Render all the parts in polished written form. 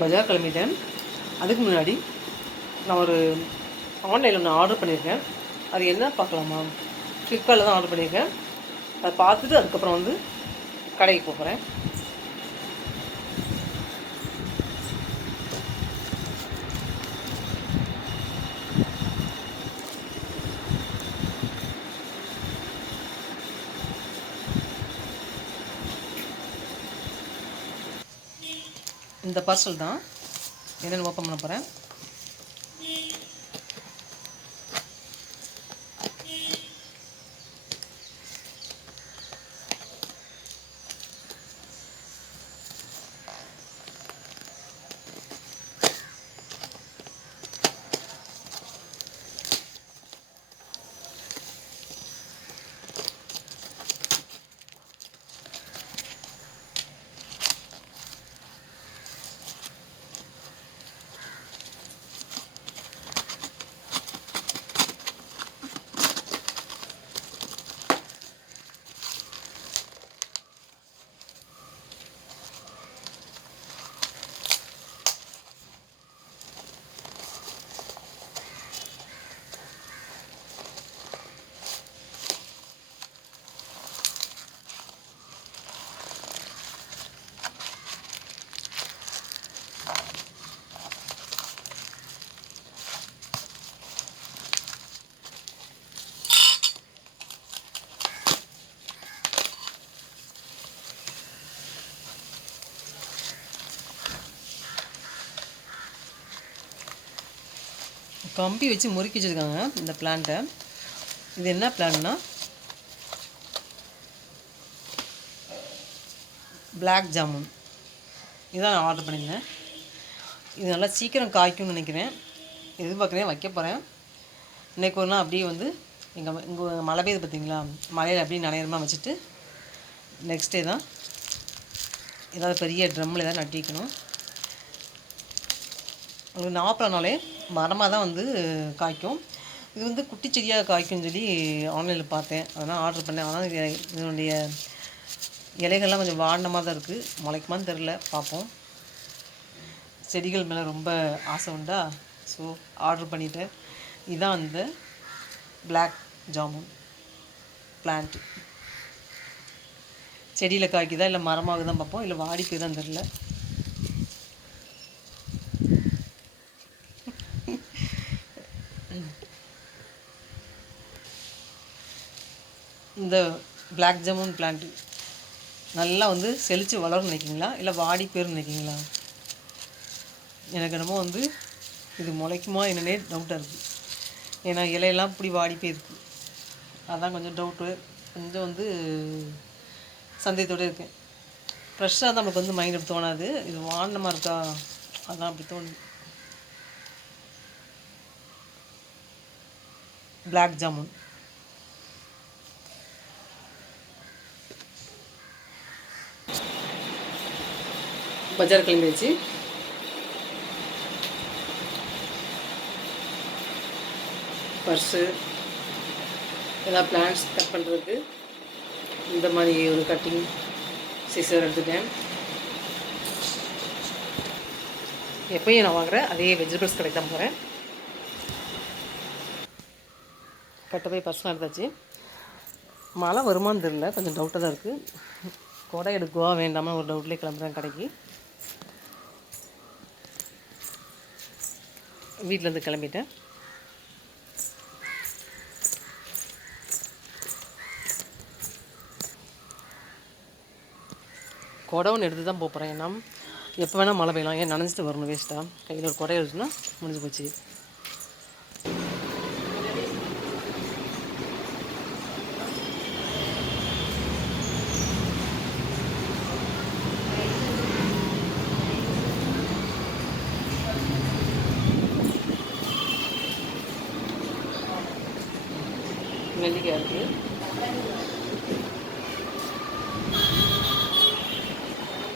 பஜார் கிளம்பிட்டேன். அதுக்கு முன்னாடி நான் ஒரு ஆன்லைனில் ஒன்று ஆர்டர் பண்ணியிருக்கேன். அது என்ன பார்க்கலாமா? ஃப்ளிப்கார்ட்டில் தான் ஆர்டர் பண்ணியிருக்கேன். அதை பார்த்துட்டு அதுக்கப்புறம் வந்து கடைக்கு போகிறேன். இந்த பார்சல் தான் என்னென்னு ஓப்பன் பண்ண போகிறேன். கம்பி வச்சு முறுக்கி வச்சுருக்காங்க இந்த பிளான்ட்டை. இது என்ன பிளான்னா பிளாக் ஜாமுன். இதுதான் நான் ஆர்டர் பண்ணியிருந்தேன். இது நல்லா சீக்கிரம் காய்க்கும்னு நினைக்கிறேன். எதிர்பார்க்குறேன், வைக்க போகிறேன். இன்றைக்கு ஒரு நாள் அப்படியே வந்து இங்கே மழை பெய்யுது பார்த்தீங்களா, மழையில் அப்படியே நனையரமாக வச்சுட்டு நெக்ஸ்ட் டே தான் ஏதாவது பெரிய ட்ரம்மில் ஏதாவது நட்டி வைக்கணும். உங்களுக்கு 40 நாளே மரமாக தான் வந்து காய்க்கும். இது வந்து குட்டி செடியாக காய்க்கும்னு சொல்லி ஆன்லைனில் பார்த்தேன். அதனால் ஆர்டர் பண்ணேன். ஆனால் இதனுடைய இலைகள்லாம் கொஞ்சம் வாடினமாக தான் இருக்குது. முளைக்குமான்னு தெரில, பார்ப்போம். செடிகள் மேலே ரொம்ப ஆசை உண்டா, ஸோ ஆர்டர் பண்ணிட்டேன். இதுதான் அந்த பிளாக் ஜாமுன் பிளான்ட். செடியில் காய்க்குதா இல்லை மரமாக தான் பார்ப்போம், இல்லை வாடி போய் தான் தெரில. இந்த பிளாக் ஜாமுன் பிளான்ட்டு நல்லா வந்து செழித்து வளரும்னு நினைக்கிங்களா, இல்லை வாடி போயிருன்னு நினைக்கிங்களா? எனக்கு என்னமோ வந்து இது முளைக்குமா என்னன்னே டவுட்டாக இருக்குது. ஏன்னா இலையெல்லாம் இப்படி வாடி போயிருக்கு. அதான் கொஞ்சம் டவுட்டு, கொஞ்சம் வந்து சந்தேகத்தோடு இருக்கேன். ஃப்ரெஷ்ஷாக தான் நமக்கு வந்து மைண்ட் அப்படி தோணாது. இது வாடினமாக இருக்கா, அதான் அப்படி தோணுது. பிளாக் ஜாமுன் பஜார் கிளம்பிடுச்சு. பர்ஸு எல்லாம் பிளான்ஸ் கட் பண்ணுறதுக்கு இந்த மாதிரி ஒரு கட்டிங் சிசர் எடுத்துட்டேன். எப்பயும் நான் வாங்குகிறேன் அதே வெஜிடபிள்ஸ் கடைக்கு தான் போகிறேன். கட்ட போய் பர்சனாக எடுத்தாச்சு. மழை வருமானு தெரில, கொஞ்சம் டவுட்டாக தான் இருக்குது. கொடை எடுக்குவா வேண்டாமல் ஒரு டவுட்லேயே கிளம்புறேன் கடைக்கு. வீட்டிலேருந்து கிளம்பிட்டேன். கொடை ஒன்று எடுத்து தான் போகிறேன். ஏன்னா எப்போ வேணால் மழை பெய்யலாம், ஏன் நனைஞ்சிட்டு வரணும் வேஸ்ட்டாக. கையில் ஒரு கொடை எடுத்துன்னா முடிஞ்சு போச்சு. நெல்லிக்காய் இருக்குது.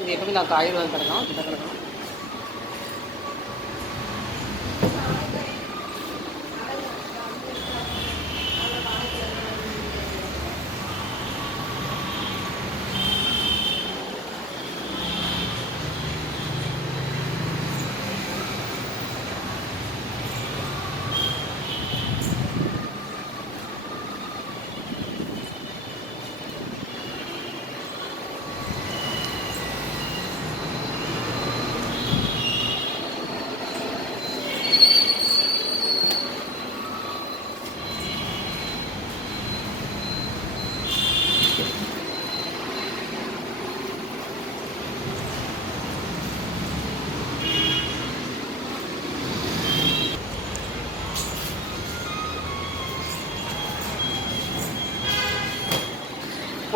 இது எப்பவுமே நான் காய்கறி வாங்கி கிடக்கலாம், கிட்ட கிடக்கலாம்.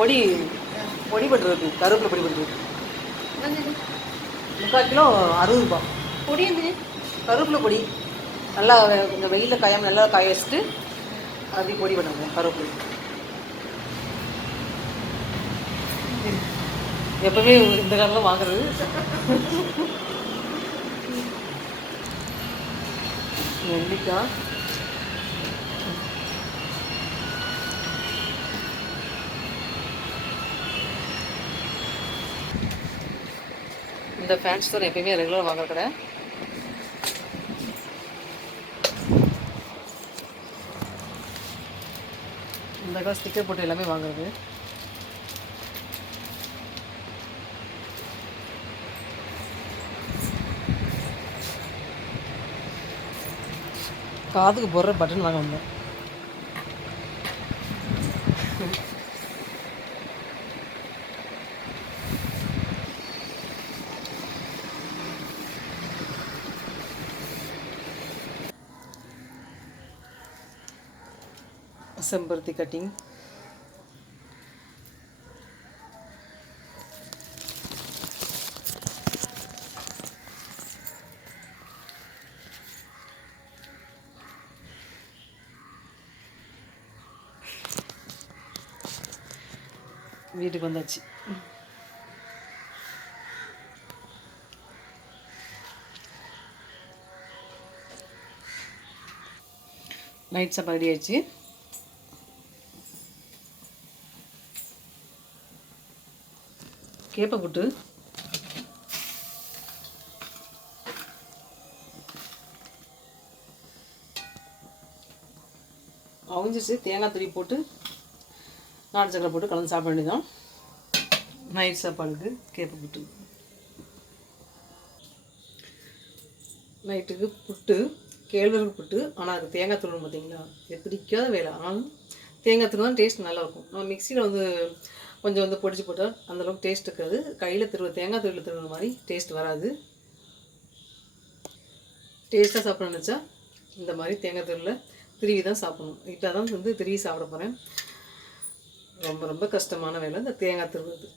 பொடி பொடி பண்ணுறது கருவேப்பிலை பொடி பண்ணுறது 3/4 கிலோ 60 ரூபா. பொடி வந்து கருவேப்பிலை பொடி நல்லா இந்த வெயிலில் காயாமல் நல்லா காய வச்சுட்டு அப்படி பொடி பண்ணுங்க கருவேப்பிலை. எப்பவுமே இந்த காலம்லாம் வாங்குறது. நெல்லிக்காய், இந்த ஃபேன்சி ஸ்டோர் எப்பயுமே ரெகுலராக வாங்குற கடை. இந்த கடை ஸ்டிக்கர் போட்டு எல்லாமே வாங்குறது. காதுக்கு போடுற பட்டன் வாங்க வந்தேன். செம்பருத்தி கட்டிங், வீட்டுக்கு வந்தாச்சு. நைட் சாப்பாடு ரெடி ஆயிடுச்சு. கேப்பை புட்டு, அவிஞ்சிச்சு, தேங்காய் துருவி போட்டு நாட்டு சக்கரை போட்டு கலந்து சாப்பிட வேண்டியதான். நைட் சாப்பாடுக்கு கேப்பை புட்டு. நைட்டுக்கு புட்டு, கேழ்வரகு புட்டு. ஆனால் அதுக்கு தேங்காய் துருவணும் பார்த்தீங்களா, இது பிடிக்காத வேலை. ஆனாலும் தேங்காய் துருவ தான் டேஸ்ட் நல்லாயிருக்கும். நம்ம மிக்சியில் வந்து கொஞ்சம் வந்து பொடிச்சு போட்டால் அந்தளவுக்கு டேஸ்ட் இருக்காது. கையில் தேங்காய் துருவில் திருவுற மாதிரி டேஸ்ட் வராது. டேஸ்ட்டாக சாப்பிட நினச்சா இந்த மாதிரி தேங்காய் துருவில் திருவி தான் சாப்பிடணும். இப்போ தான் வந்து திருவி சாப்பிட போகிறேன். ரொம்ப ரொம்ப கஷ்டமான வேலை இந்த தேங்காய் துருவுறது.